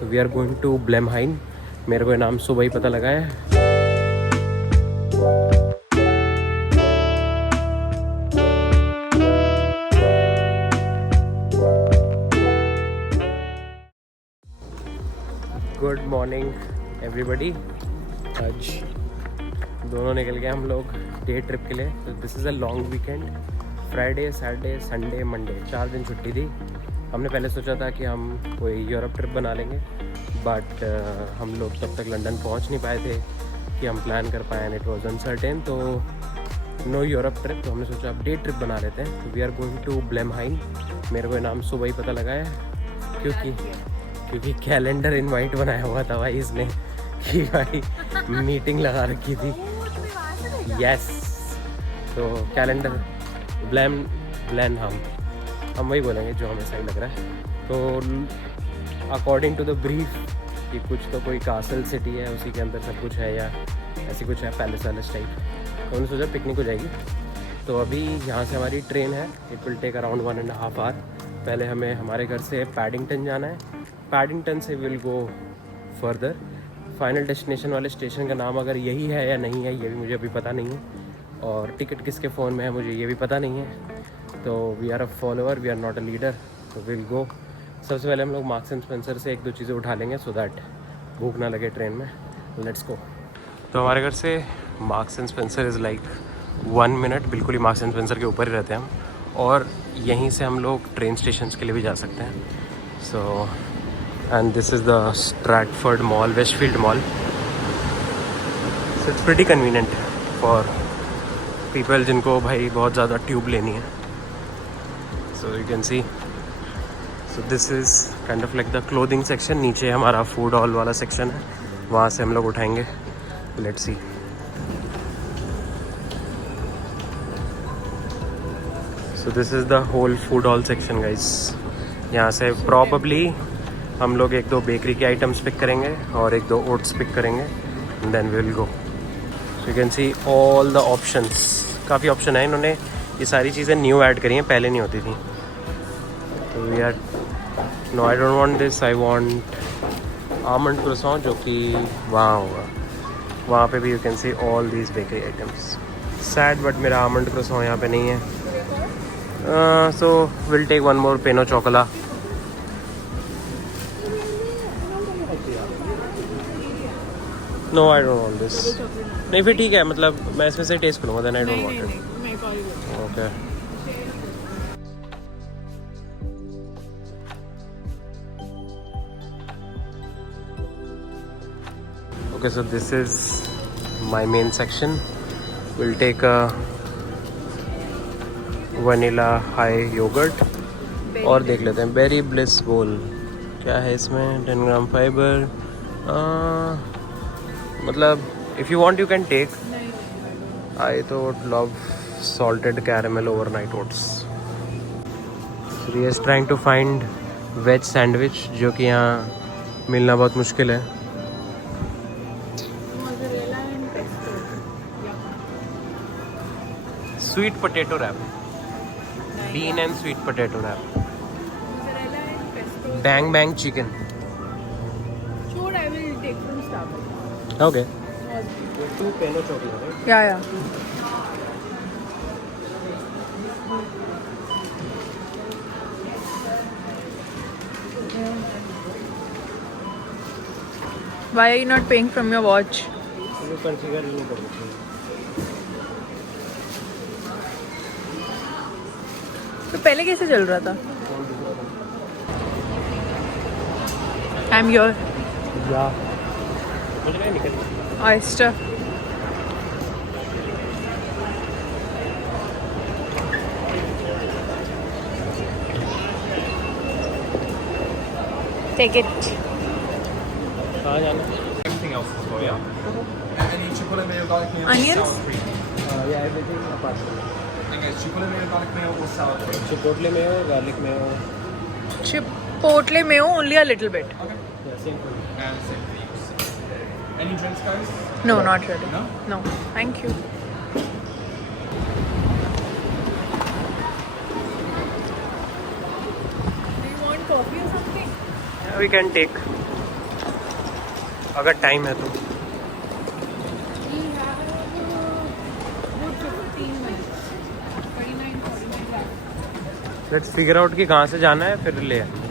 तो we are going to ब्लेमहाइन। मेरे को ये नाम सुबह ही पता लगा है। Good morning everybody. आज दोनों निकल गए हम लोग डे ट्रिप के लिए। तो this is a long weekend, Friday Saturday Sunday Monday 4 दिन छुट्टी थी। हमने पहले सोचा था कि हम कोई यूरोप ट्रिप बना लेंगे, बट हम लोग तब तक लंदन पहुंच नहीं पाए थे कि हम प्लान कर पाए, एंड इट वाज अनसर्टेन। तो नो यूरोप ट्रिप, तो हमने सोचा अब डे ट्रिप बना लेते हैं। तो वी आर गोइंग टू ब्लेमहाइन। मेरे को ये नाम सुबह ही पता लगा है क्योंकि कैलेंडर इनवाइट बनाया हुआ था भाई इसने कि भाई मीटिंग लगा रखी थी। यस, तो कैलेंडर ब्लेम हम वही बोलेंगे जो हमें सही लग रहा है। तो अकॉर्डिंग टू द ब्रीफ कि कुछ तो कोई कासल सिटी है, उसी के अंदर सब कुछ है या ऐसी कुछ है पैलेस वैलेस टाइप। तो हमने सोचा पिकनिक हो जाएगी। तो अभी यहाँ से हमारी ट्रेन है, it will take around 1.5 hour. पहले हमें हमारे घर से पैडिंगटन जाना है, पैडिंगटन से will go further. Final destination वाले स्टेशन का नाम अगर यही है या नहीं है ये भी मुझे अभी पता नहीं है, और टिकट किसके फ़ोन में है मुझे ये भी पता नहीं है। तो we are a follower, we are not a leader, तो विल गो। सबसे पहले हम लोग मार्क्स एंड स्पेंसर से 1-2 चीज़ें उठा लेंगे सो दैट भूख ना लगे ट्रेन में। Let's go. तो हमारे घर से marks and Spencer is like 1 minute, बिल्कुल ही मार्क्स एंड स्पेंसर के ऊपर ही रहते हैं हम, और यहीं से हम लोग ट्रेन स्टेशन के लिए भी जा सकते हैं। So and this is the Stratford mall, Westfield mall. So it's pretty convenient for people जिनको भाई बहुत ज़्यादा ट्यूब लेनी है। So you can see, so this is kind of like the clothing section. नीचे हमारा फूड हॉल वाला section है, वहाँ से हम लोग उठाएंगे। Let's see. So this is the whole food hall section guys. यहाँ से प्रॉबली हम लोग 1-2 बेकरी के आइटम्स पिक करेंगे और 1-2 ओट्स पिक करेंगे, and then we will go. So you can see all the options, काफ़ी ऑप्शन है। इन्होंने ये सारी चीज़ें न्यू ऐड करी हैं, पहले नहीं होती थी। तो we are no, I don't want this, I want almond croissant, जो कि वहाँ होगा। वहाँ पे भी you can see all these bakery items. Sad but मेरा आमंड क्रोसॉन यहाँ पे नहीं है। So will take 1 more pain au chocolat. No, I don't want this. नहीं फिर ठीक है, मतलब मैं इसमें से टेस्ट करूँगा, then I don't want it. Okay okay, so this is my main section. Will take a vanilla high yogurt, और देख लेते हैं बेरी ब्लिस बोल क्या है इसमें। 10 ग्राम फाइबर, मतलब if you want you can take. I तो love salted caramel overnight oats. She is trying to find veg sandwich, जो कि यहाँ मिलना बहुत मुश्किल है। Sweet potato wrap, bean and sweet potato wrap, bang bang chicken. Okay. 2 pain au chocolate, right? Yeah. Why are you not paying from your watch? ये configure नहीं कर सकते। तो पहले कैसे चल रहा था? I'm your oyster. Take it. कहाँ जाना? Everything else as well, yeah? Any chipotle mayo, garlic mayo, Onions? sour cream. Yeah, everything apart from And guys, chipotle mayo, garlic mayo, or sour cream? chipotle mayo, garlic mayo. Chipotle mayo, only a little bit. Okay. Yeah, same for me. And same for you. Any drinks, guys? No, not really. No? No, thank you. Do you want coffee or something? Yeah, we can take अगर time है तो। Let's figure out कि कहाँ से जाना है फिर ले आएंगे।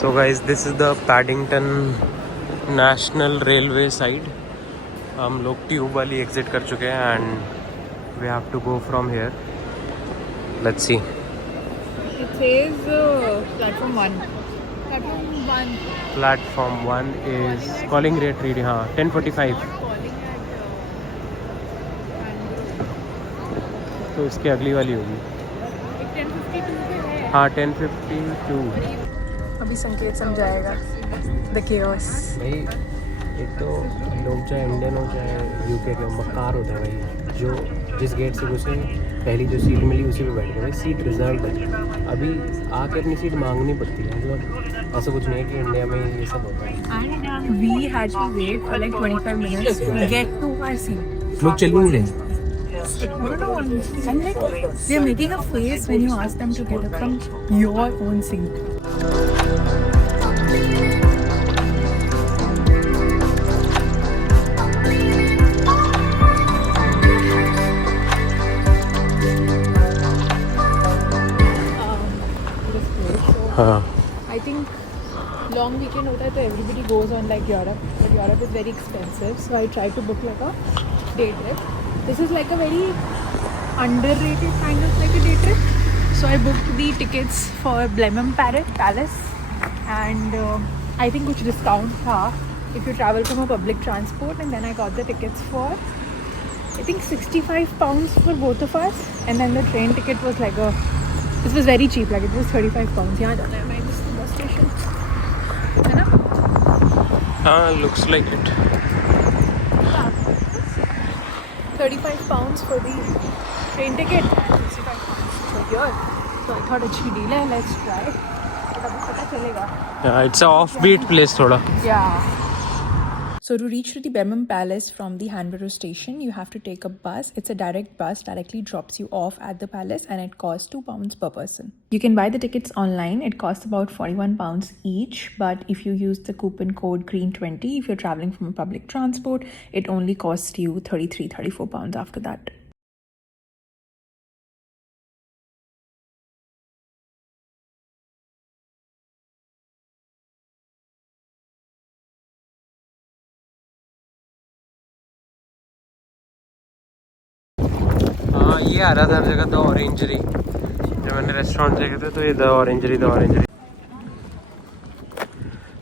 So guys this is the Paddington national railway side. हम लोग ट्यूब वाली एग्जिट कर चुके हैं and we have to go from here. Let's see. It says platform 1. Platform 1. Platform 1 is calling rate read, हाँ 10:45। तो इसकी अगली वाली होगी। 10:52 हाँ 10:52। अभी संकेत समझाएगा द केओस। भाई एक तो लोग चाहे इंडियन हो चाहे यूके के मक्कार होते हैं भाई, जो जिस गेट से घुसे पहली जो सीट मिली उसी पे बैठ गए। भाई सीट रिजर्व है, अभी आके अपनी सीट मांगनी पड़ती है। मतलब ऐसा कुछ नहीं है कि इंडिया में ये सब होता है। And we had to wait for like 25 minutes to get to our seat. लोग चल ही नहीं रहे। No, and like they're making a face when you ask them to get up from your own seat. हाँ I think long weekend होता है तो everybody goes on like Europe, but Europe is very expensive, so I try to book like a day trip. This is like a very underrated kind of like a day trip. So I booked the tickets for Blenheim Palace, and I think कुछ discount था if you travel from a public transport, and then I got the tickets for I think £65 for both of us, and then the train ticket was like a this was very cheap, like it was £35. यहाँ जाना है मैं इस bus station, है ना? हाँ looks like it। £35 for the train ticket and £65 for here. So I thought अच्छी deal है, let's try. But अभी पता चलेगा। Yeah, it's a offbeat place थोड़ा। Yeah. So to reach to the Blenheim Palace from the Hanborough station, you have to take a bus. It's a direct bus, directly drops you off at the palace, and it costs £2 per person. You can buy the tickets online. It costs about £41 each, but if you use the coupon code GREEN20, if you're traveling from public transport, it only costs you £34 after that. हाँ ये आ रहा था हर जगह the ऑरेंजरी। जब मैंने restaurant देखे थे तो ये the orangery.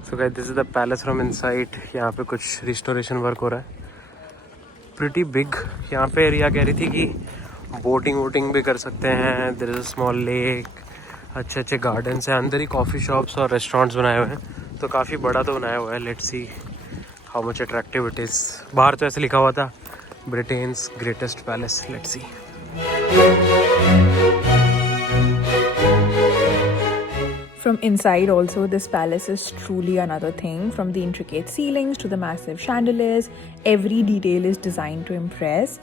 So guys this is the palace from inside. यहाँ पे कुछ रिस्टोरेशन वर्क हो रहा है, प्रिटी बिग। यहाँ पे एरिया कह रही थी कि बोटिंग भी कर सकते हैं। There is a small lake, अच्छे गार्डन्स हैं, अंदर ही कॉफ़ी शॉप्स और रेस्टोरेंट्स बनाए हुए हैं, तो काफ़ी बड़ा तो बनाया हुआ है। Let's see how much attractive it is. बाहर तो ऐसे लिखा हुआ था Britain's greatest palace. Let's see. From inside also, this palace is truly another thing. From the intricate ceilings to the massive chandeliers, every detail is designed to impress.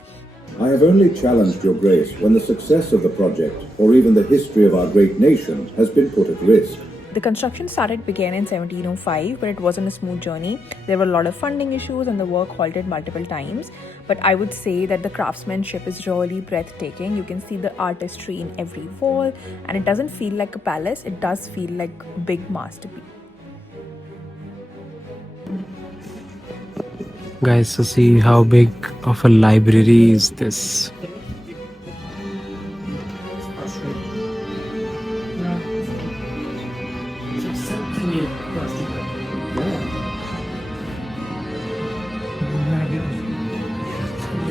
I have only challenged your grace when the success of the project or even the history of our great nation has been put at risk. The construction began in 1705, but it wasn't a smooth journey. There were a lot of funding issues and the work halted multiple times. But I would say that the craftsmanship is really breathtaking. You can see the artistry in every wall, and it doesn't feel like a palace. It does feel like a big masterpiece. Guys, so see how big of a library is this.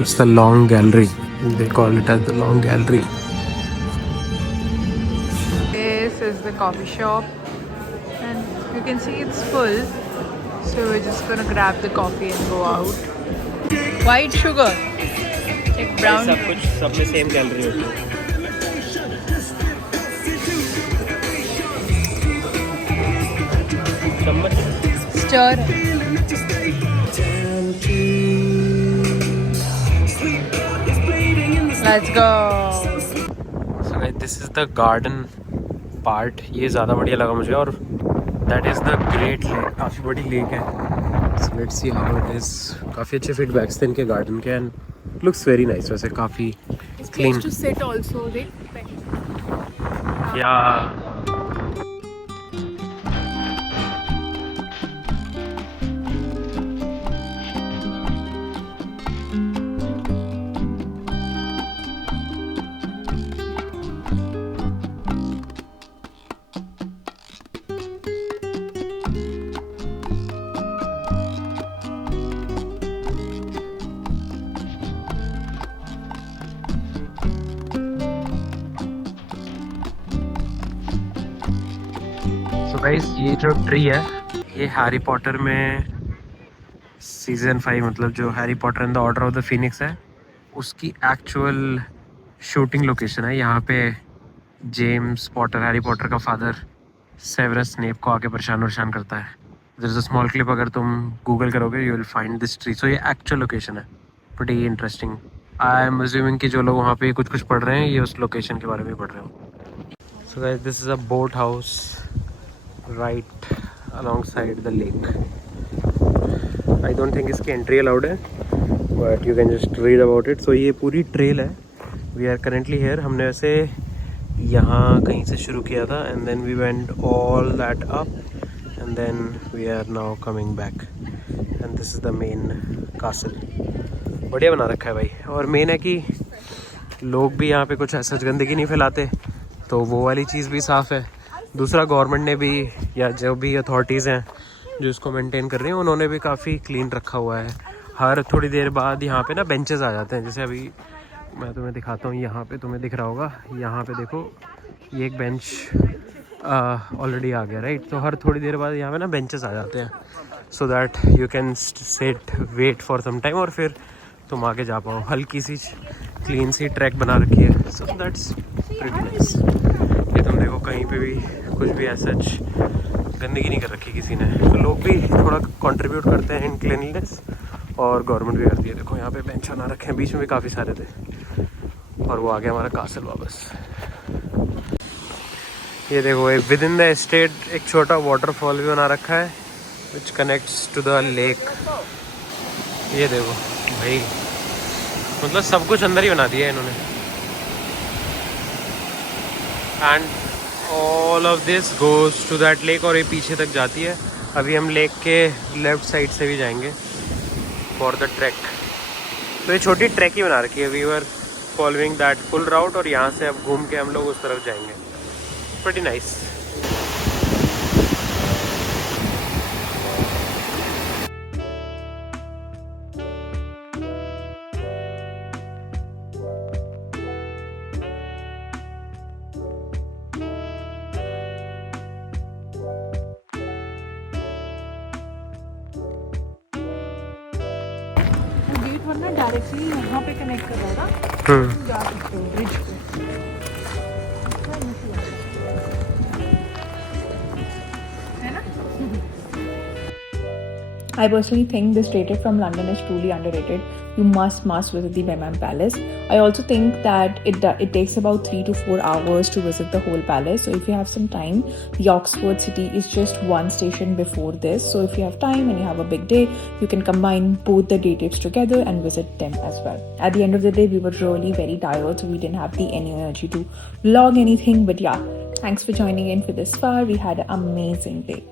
It's the long gallery. They call it as the long gallery. This is the coffee shop, and you can see it's full. So we're just gonna grab the coffee and go out. White sugar, like brown. सब में same gallery होती है। Stir. Let's go. So guys, this is the garden part ये ज़्यादा बढ़िया लगा मुझे, और that is the great lake, काफ़ी बड़ी लेक है। So let's see how it is. काफ़ी अच्छे फीडबैक्स थे इनके गार्डन के एंड लुक्स वेरी नाइस, वैसे काफ़ी clean. to sit also, they या गाइस ये जो ट्री है ये हैरी पॉटर में सीज़न 5 मतलब जो Harry Potter and the Order of the Phoenix है उसकी एक्चुअल शूटिंग लोकेशन है। यहाँ पे जेम्स पॉटर, हैरी पॉटर का फादर, सेवरस स्नेप को आके परेशान करता है। There is a small clip, अगर तुम गूगल करोगे you will find this tree. So ये एक्चुअल लोकेशन है, pretty interesting. I am assuming कि जो लोग वहाँ पे कुछ पढ़ रहे हैं ये उस लोकेशन के बारे में पढ़ रहे हो। सो guys this is a boat house right alongside the lake. I don't think इसकी एंट्री अलाउड है, but you can just read about it. So ये पूरी ट्रेल है। We are currently here. हमने वैसे यहाँ कहीं से शुरू किया था and then we went all that up and then we are now coming back and this is the main castle. बढ़िया बना रखा है भाई, और मेन है कि लोग भी यहाँ पे कुछ ऐसा गंदगी नहीं फैलाते, तो वो वाली चीज़ भी साफ़ है। दूसरा गवर्नमेंट ने भी या जो भी अथॉरिटीज़ हैं जो इसको मेंटेन कर रही हैं उन्होंने भी काफ़ी क्लीन रखा हुआ है। हर थोड़ी देर बाद यहाँ पे ना बेंचेस आ जाते हैं, जैसे अभी मैं तुम्हें दिखाता हूँ। यहाँ पे तुम्हें दिख रहा होगा, यहाँ पे देखो ये एक बेंच ऑलरेडी आ गया, राइट। तो हर थोड़ी देर बाद यहाँ पे ना बेंचेस आ जाते हैं so that you can sit wait for some time और फिर तुम आगे जा पाओ। हल्की सी क्लीन सी ट्रैक बना रखी है, सो दैट्स प्रीटी नाइस। ये तुम देखो कहीं पे भी कुछ भी ऐसा गंदगी नहीं कर रखी किसी ने, तो लोग भी थोड़ा कंट्रीब्यूट करते हैं इन क्लीनलीनेस और गवर्नमेंट भी करती है। देखो यहाँ पे बेंच बना रखे हैं, बीच में भी काफ़ी सारे थे, और वो आ गया हमारा कासल वापस। ये देखो एक विद इन द एस्टेट एक छोटा वाटरफॉल भी बना रखा है which connects to the lake. ये देखो भाई, मतलब सब कुछ अंदर ही बना दिया है इन्होंने। And all of this goes to that lake, और ये पीछे तक जाती है। अभी हम लेक के लेफ्ट साइड से भी जाएंगे फॉर द ट्रैक। तो ये छोटी ट्रैक ही बना रखी है। We were following that full route, और यहाँ से अब घूम के हम लोग उस तरफ जाएंगे। Pretty nice. वरना डायरेक्टली यहाँ पे कनेक्ट कर रहा था, जा सकते हो ब्रिज पे। है ना? I personally think this rated from London is truly underrated. You must visit the Buckingham Palace. I also think that it takes about 3 to 4 hours to visit the whole palace. So if you have some time, the Oxford City is just one station before this. So if you have time and you have a big day, you can combine both the day trips together and visit them as well. At the end of the day, we were really very tired, so we didn't have any energy to vlog anything. But yeah, thanks for joining in for this far. We had an amazing day.